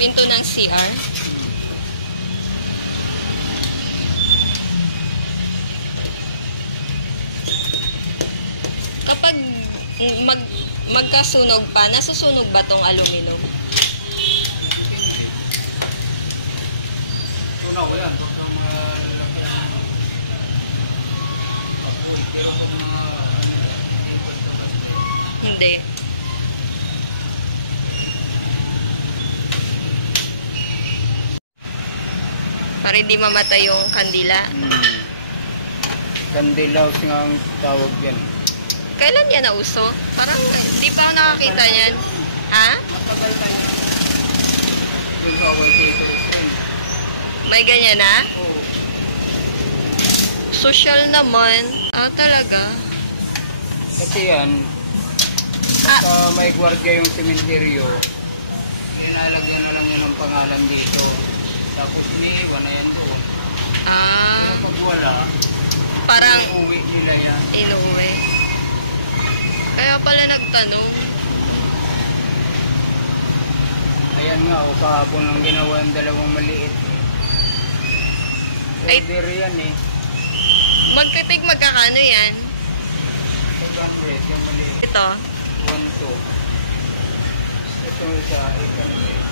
pinto ng CR. Kapag magkasunog pa, nasusunog ba tong aluminum? Sunog ko yan. Hindi. Para hindi mamatay yung kandila. Kandilaw nga ang tawag yan. Kailan yan nauso? Parang di pa ako nakakita yan. Ha? Matagal na yan. Yung tawag dito. May ganyan na? Oo. Social naman. Ah, talaga? Kasi yan, pagka may gwardiya yung sementeryo, inalagyan na lang yan ang pangalan dito. Tapos iniiwan na yan doon. Ah. Pero pag wala, Parang inuwi nila yan. inuwi. Kaya pala nagtanong. Ayan nga, o kahapon lang ginawa yung dalawang maliit. Ay. Order yan eh. Magkakano yan? 500 yung maliit. Ito. 1, 2. Ito isa, 800.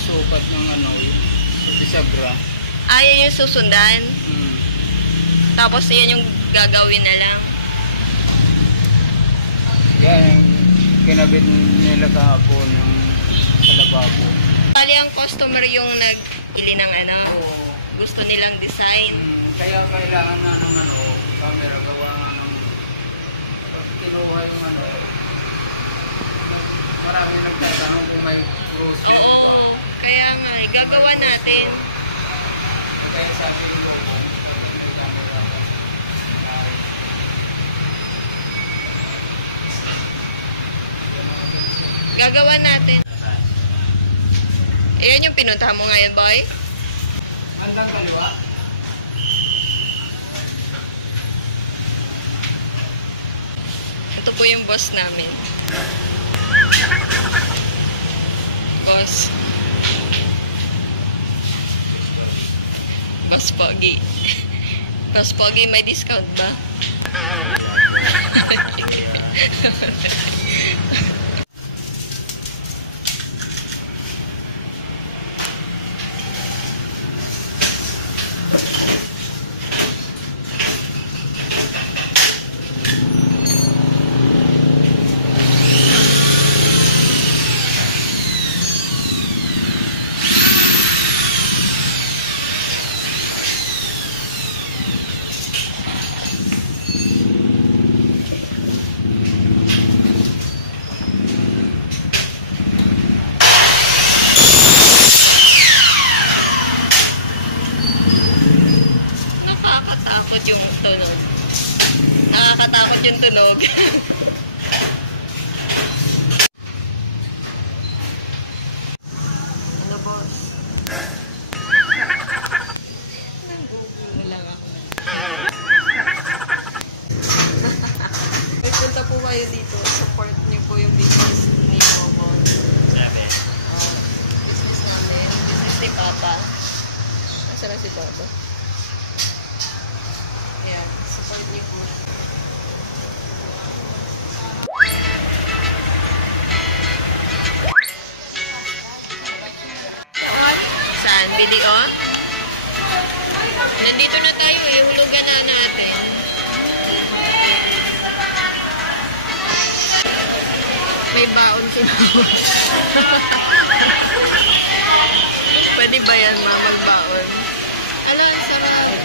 Sukat ng ano, bisagra. Ah, yan yung susundan. Tapos yan yung gagawin na lang. Yan yung kinabit nila kahapon yung sa lababo. Bali ang customer yung nag-ili ng ano. Oo. Gusto nilang design. Kaya kailangan na ng ano, camera gawa nga ng pag kinuha yung ano, marami nagtatanong kung may grocery Oo, ba. kaya nga, gagawa natin. Kaya sabi yung logo, Gagawa natin. Ayan yung pinuntahan mo ngayon, boy. handang kaliwa. Ito po yung boss namin. Boss. Mas pogi. Mas pogi, may discount ba? Nakakatakot yung tunog. Nakakatakot yung tunog. Ano, boss? Nanggugulo lang ako. May punta po kayo dito. Support niyo po yung business ni Momon. Sabi. Business namin. Business ni Papa. Nasaan na si Papa? Ayan, support niyo po. Saan? Video? Nandito na tayo eh. Hulugan na natin. May baon si Mama. Pwede ba yan, Ma? Magbaon? Ala, ang sarap.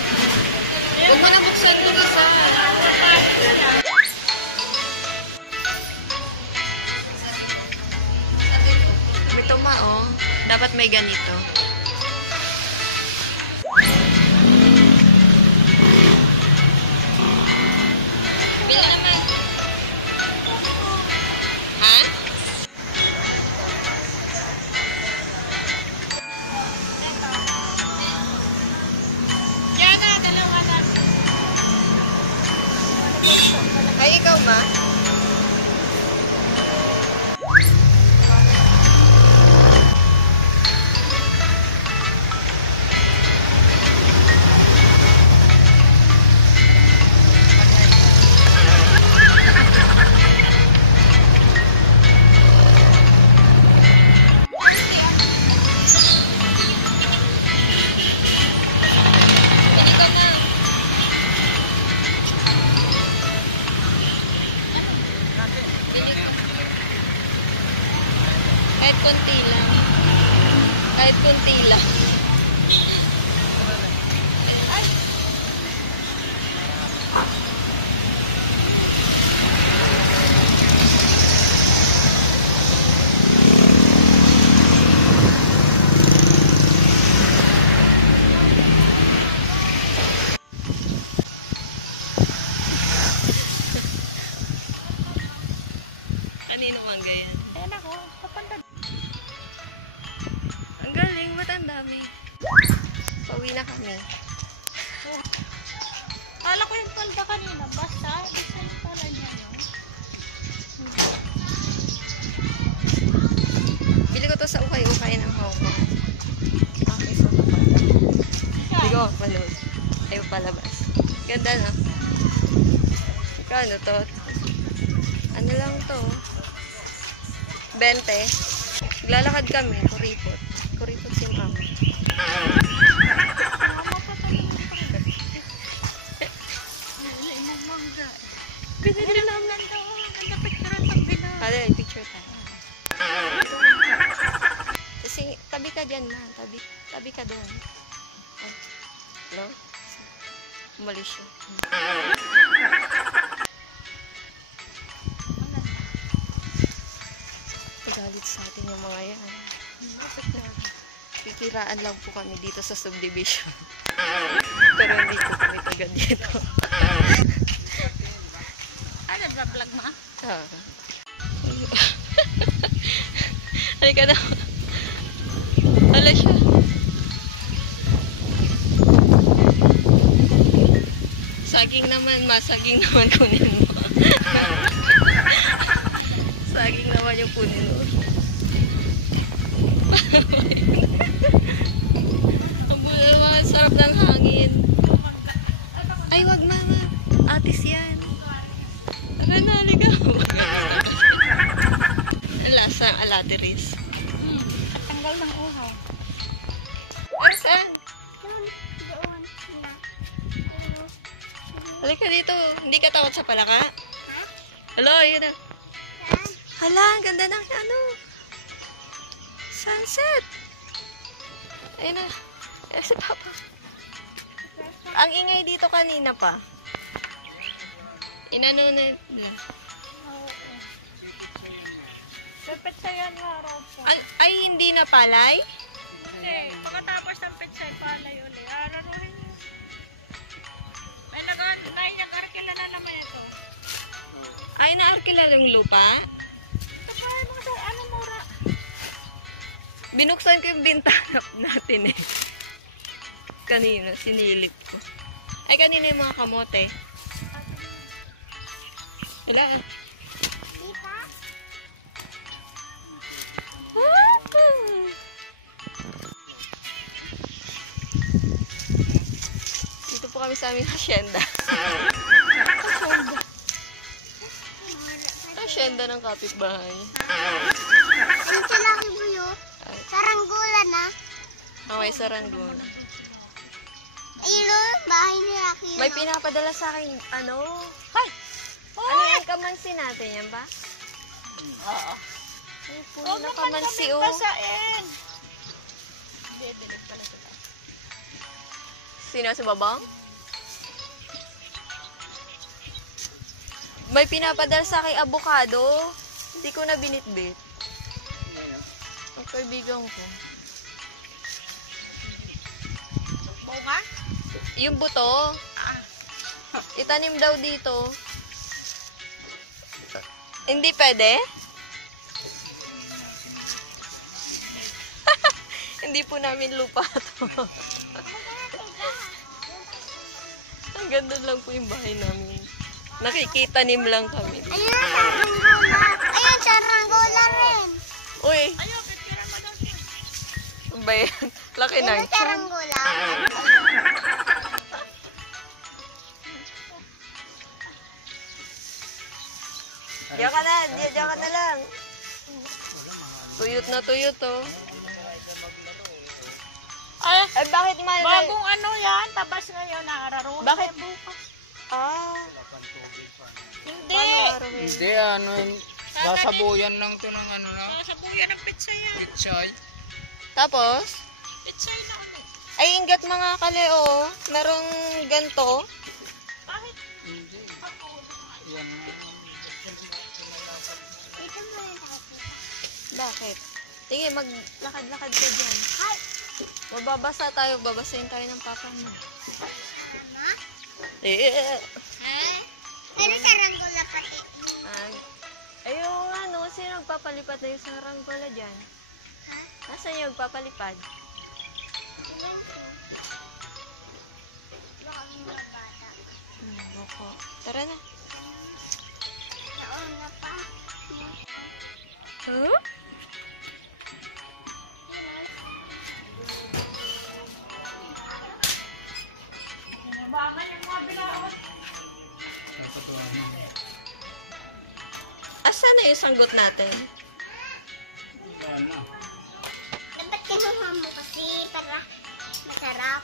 Huwag mo na buksan mo isa. Ito, Ma, oh. Dapat may ganito. Bila naman. Ha? Yana, dalawa lang. Ay, ikaw ba? konti lang. Kahit konti lang. Ay! Kanino man ganyan? Ayan ako, papunta. Ang galing, ba't ang dami? Pauwi na kami. Kala ko yung palda kanina, basta, isa yung pala niya, no? Bili ko to sa ukay-ukay ng Hong Kong. Okay, so ito pa. Hindi ko mapanood. Ayaw palabas. Ganda na. Kano to? Ano lang to? 20. Lalakad kami, kuripot. Kuripot si mama. Mama pa talaga. Mangga. Binili Ang ganda, oh. Ganda picture ang tagbila. Kala, picture tayo. Kasi, tabi ka dyan na. Tabi ka doon. Oh. Hello? Umalis siya. Galit sa atin yung mga yan. Kikiraan lang po kami dito sa subdivision. Pero hindi po kami taga dito. Ano, nag-vlog mo? Halika na. Hala siya. Saging naman, saging naman kunin mo. Saging naman yung kunin mo. Ang bulan naman, sarap ng hangin. Ay, wag mama. Atis yan. Tara na, halika. Ang lasa ng alateris. Tanggal ng uhaw. Saan? Halika dito. Hindi ka takot sa palaka? Hello, yun na. Hala, ang ganda ng ano. Sunset. Ayun na. Ayun si Papa. Ang ingay dito kanina pa. Inano na. Pepet sa yan nga, Ropo. Ay, hindi na palay? Hindi, pagkatapos ng petsay, palay ulit. Araruhin mo. May nag-arkila na naman ito. Ay, naarkila yung lupa? Ito pa, mga sir, ano mura? Binuksan ko yung bintana natin eh. Kanina, sinilip ko. Ay, kanina yung mga kamote. Wala. Dito po kami sa aming hacienda. Hacienda ng kapitbahay. Ang laki po yun. Saranggola na. Okay, saranggola. Ayun, bahay ni Rocky. May pinapadala sa akin, ano? Hay! Ano yan, kamansi natin yan ba? Oo. Ay, puno na kamansi, oh. Basain. Hindi, dilig pala sila. Sino sa babang? May pinapadala sa akin avocado. Hindi ko na binitbit. Ang kaibigan ko. Bunga? Yung buto. Itanim daw dito. Hindi pwede? Hindi po namin lupa to. Ang ganda lang po yung bahay namin. Nakikitanim lang kami. Ayun, saranggola. Ayun, saranggola rin. Uy, Ayaw, pipira mo daw siya. ano ba yan? Laki na. Ayun, saranggola. Diyan ka na, diyan ka na lang. Tuyot na tuyot, oh. Ay, Eh, bakit man? bagong ano yan, tabas ngayon, naararuhin. Bakit? Bukas. Ah, Hindi. paano araw yun? Hindi, ano, Sasabuyan lang to ng ano na. Sasabuyan ng pizza yan. Pitsay. Tapos, Pizza yun na ano. ay ingat mga kaleo. Merong ganto. Bakit? Hindi. Yan na. Dito mo yung tayo. Bakit? Tingin, maglakad-lakad ka dyan. Ay, Mababasa tayo, babasahin tayo ng papa mo. mama. Eh, Ay, ano sa ranggola pati? ayun ano, sino nagpapalipad na yung sa ranggola dyan? Ha? Nasaan yung nagpapalipad? Baka mga bata. Opo. Tara na. Nauna pa. Huh? Nabangan yung mga bilaot. Asan na yung sanggot natin? Yan na. Dapat kinuha mo kasi para masarap.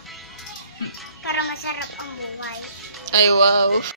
Para masarap ang buhay. Ay, wow.